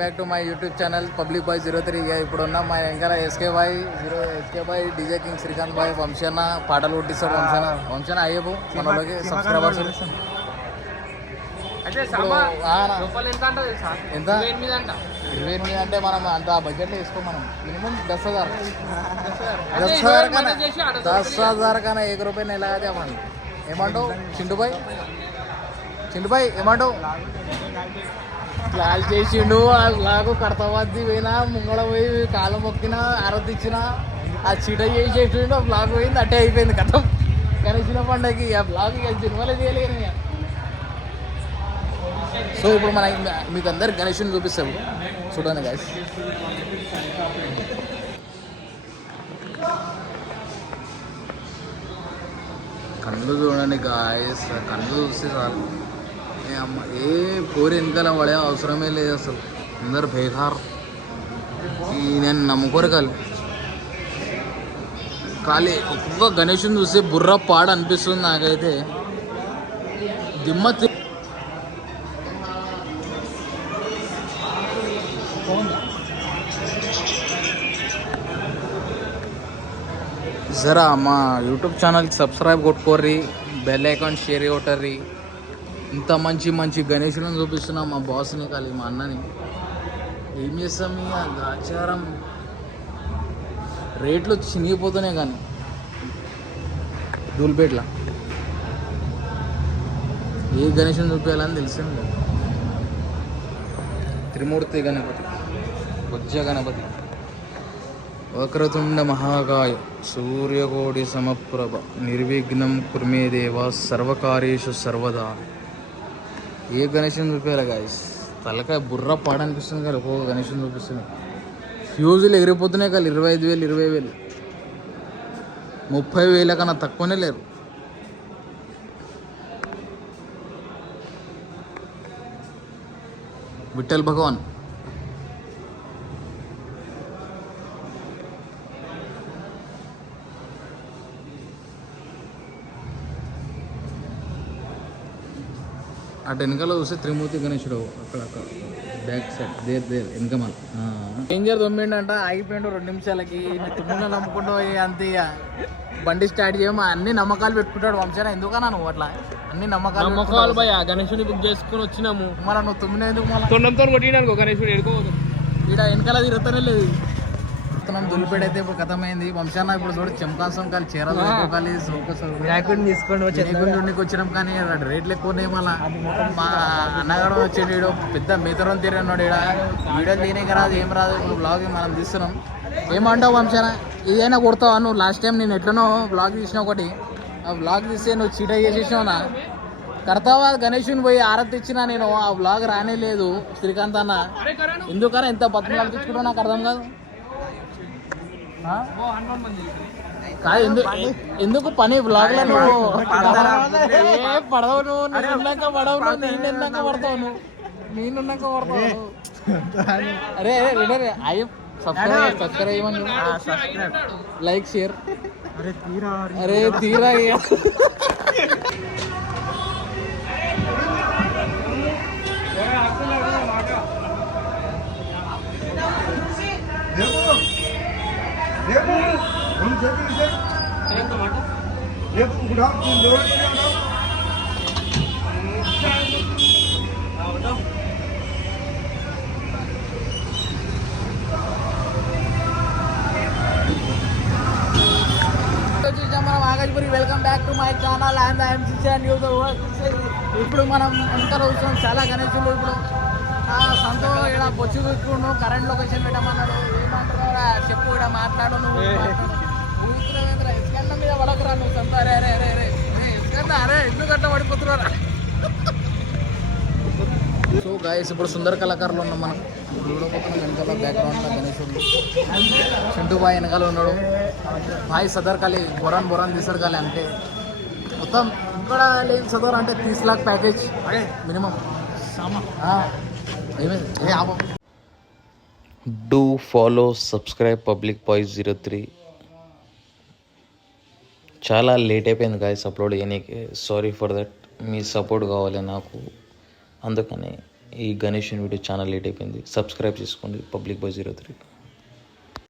Back to my YouTube channel public boy 03. ఇప్పుడు ఉన్న మా ఇంకా SK boy DJ king Srikanth boy వంశన్న పాటలు కొట్టిస్తాడు. వంశన్న అయ్యపు మనలోకి సబ్స్క్రైబర్స్ ఎంత 28 అంటే మనం అంత బడ్జెట్లో వేసుకో. మనం మినిమం 10,000 కన్నా 1 రూపాయి నెల అదే మనం ఏమంటావు చింటుబాయ్ ఏమంటావు? క్లాస్ చేసిండు అలాగూ కడతావద్ది పోయినా ముంగళ పోయి కాలం మొక్కినా ఆరతిచ్చినా ఆ చీట చేసేసిండు. ఆ బ్లాగ్ పోయింది అట్టే అయిపోయింది కథం. గణేష్ పండుగకి ఆ బ్లాగ్ సినిమాలే చేయలేను. సో ఇప్పుడు మన మీకు అందరికి గణేషుని చూపిస్తాము చూడండి గాయస్. కళ్ళు చూడండి గాయస్, కళ్ళు చూస్తే చాలు. అమ్మ ఏ పోరి వెనకాల పడే అవసరమే లేదు అసలు. అందరు బేకార్. నేను నమ్ముకోరు ఖాళీ ఒక్కొక్క గణేషుని చూస్తే బుర్ర పాడు అనిపిస్తుంది నాకైతే. దిమ్మ జరా మా యూట్యూబ్ ఛానల్కి సబ్స్క్రైబ్ కొట్టుకోర్రి, బెల్ ఐకాన్ షేర్ కొట్టర్రి. ఇంత మంచి గణేషులను చూపిస్తున్నాం మా బాస్ని ఖాళీ మా అన్నని. ఏం చేస్తాం ఇక ఆచారం రేట్లు చినిగిపోతున్నాయి. కానీ ధూల్పేట్ల ఏ గణేషుని చూపించాలని తెలిసింది లేదు. త్రిమూర్తి గణపతి, బొజ్జ గణపతి, వక్రతుండ మహాకాయ సూర్యకోటి సమప్రభ నిర్విఘ్నం కుర్మే దేవ సర్వకార్యేషు సర్వదా. ఏ గణేషుని చూపించాలి గాయస్? తలకాయ బుర్ర పాడనిపిస్తుంది కదా ఒక్కొక్క గణేషుని చూపిస్తుంది. ఫ్యూజులు ఎగిరిపోతున్నాయి కదా. 25,000 20,000 30,000 కన్నా తక్కువనే లేరు. విఠల్ భగవాన్ అటు వెనకాల చూస్తే త్రిమూర్తి గణేశుడు అక్కడ బ్యాక్ సైడ్ దేర్ వెనకమాల డేంజర్ తొమ్మిండంట. ఆగిపోయిండు 2 నిమిషాలకి. తుమ్మున నమ్ముకుంటూ అంతే. బండి స్టార్ట్ చేయము అన్ని నమ్మకాలు పెట్టుకుంటాడు వంశాన. ఎందుకన్నా నువ్వు అట్లా అన్ని నమ్మకాలు భయ? గణేశుని బుక్ చేసుకుని వచ్చినాము. మళ్ళీ నువ్వు తుమ్మిన ఎందుకు? మళ్ళీ తొండంతో కొట్టినాను గణేశుడు ఎడుకోవద్దు. ఇక్కడ వెనకాల తిరుగుతానే లేదు. దులిపేడైతే ఇప్పుడు కథమైంది. వంశాన ఇప్పుడు చూడు చెంకాసం కాలి చీరలు తీసుకోండి వచ్చినాం. కానీ రేట్లు ఎక్కువ ఉన్నాయి. మళ్ళీ మా అన్నగాడు వచ్చేడు పెద్ద మిగతా తీరన్నాడు. వీడియోలు తీయడానికి రాదు, ఏం రాదు. ఇప్పుడు బ్లాగ్ మనం తీస్తున్నాం. ఏమంటావు వంశాన? ఇదైనా కొడతావా నువ్వు? లాస్ట్ టైం నేను ఎట్లనో బ్లాగ్ తీసిన ఒకటి. ఆ బ్లాగ్ తీస్తే నువ్వు చీట చేసేసినావునా? కడతావా? గణేషుని పోయి ఆరతి ఇచ్చినా నేను ఆ బ్లాగ్ రానే లేదు. శ్రీకాంత్ అన్న ఎందుకన్నా ఎంత బతుకులు తెచ్చుకుంటావు నాకు అర్థం కాదు. ఎందుకు పని బ్లాగ్లను పడవు నువ్వు? నేనున్నాక పడవు నువ్వు, నేనున్నాక పడతావు నువ్వు, నేనున్నాక పడతావు. అరే అయ్యో సబ్స్క్రైబ్ చేయమని, లైక్ షేర్. అరే తీరా మనం ఆగజ్పురి. Welcome back to my channel and I'm సిషన్ యూ ద వర్క్. ఇప్పుడు మనం ఎంత చూస్తున్నాం చాలా గణేశులు. ఇప్పుడు సంతో ఇక్కడ బొచ్చు చూసుకుండు, కరెంట్ లొకేషన్ పెట్టమన్నాడు. ఏమంటున్నారా చెప్పు, ఇక్కడ మాట్లాడు. నువ్వు ఎస్కన్న మీద పడకురా నువ్వు సంతో. అరే అరే అరే అరే ఎస్కన్న, అరే ఎందుకు అట్లా పడిపోతున్నారా? సో గాయస్ ఇప్పుడు సుందర కళాకారులు ఉన్నాం మనం. చూడబోతున్నాం వెనకాల బ్యాక్గ్రౌండ్లో గణేశుడు. చింటూ బాయ్ వెనకాల ఉన్నాడు. బాయ్ సదర్ ఖాళీ బొరాన్ తీసారు ఖాళీ. అంటే మొత్తం ఇక్కడ లేదు సదర్ అంటే 30 lakh package minimum. Do follow subscribe public boy 03. చాలా లేట్ అయిపోయింది గాయస్ అప్లోడ్ చేయనీకి. Sorry for that. మీ సపోర్ట్ కావాలి నాకు, అందుకని ఈ గణేష్ వీడియో చాలా లేట్ అయిపోయింది. సబ్స్క్రైబ్ చేసుకోండి పబ్లిక్ బాయ్ 03.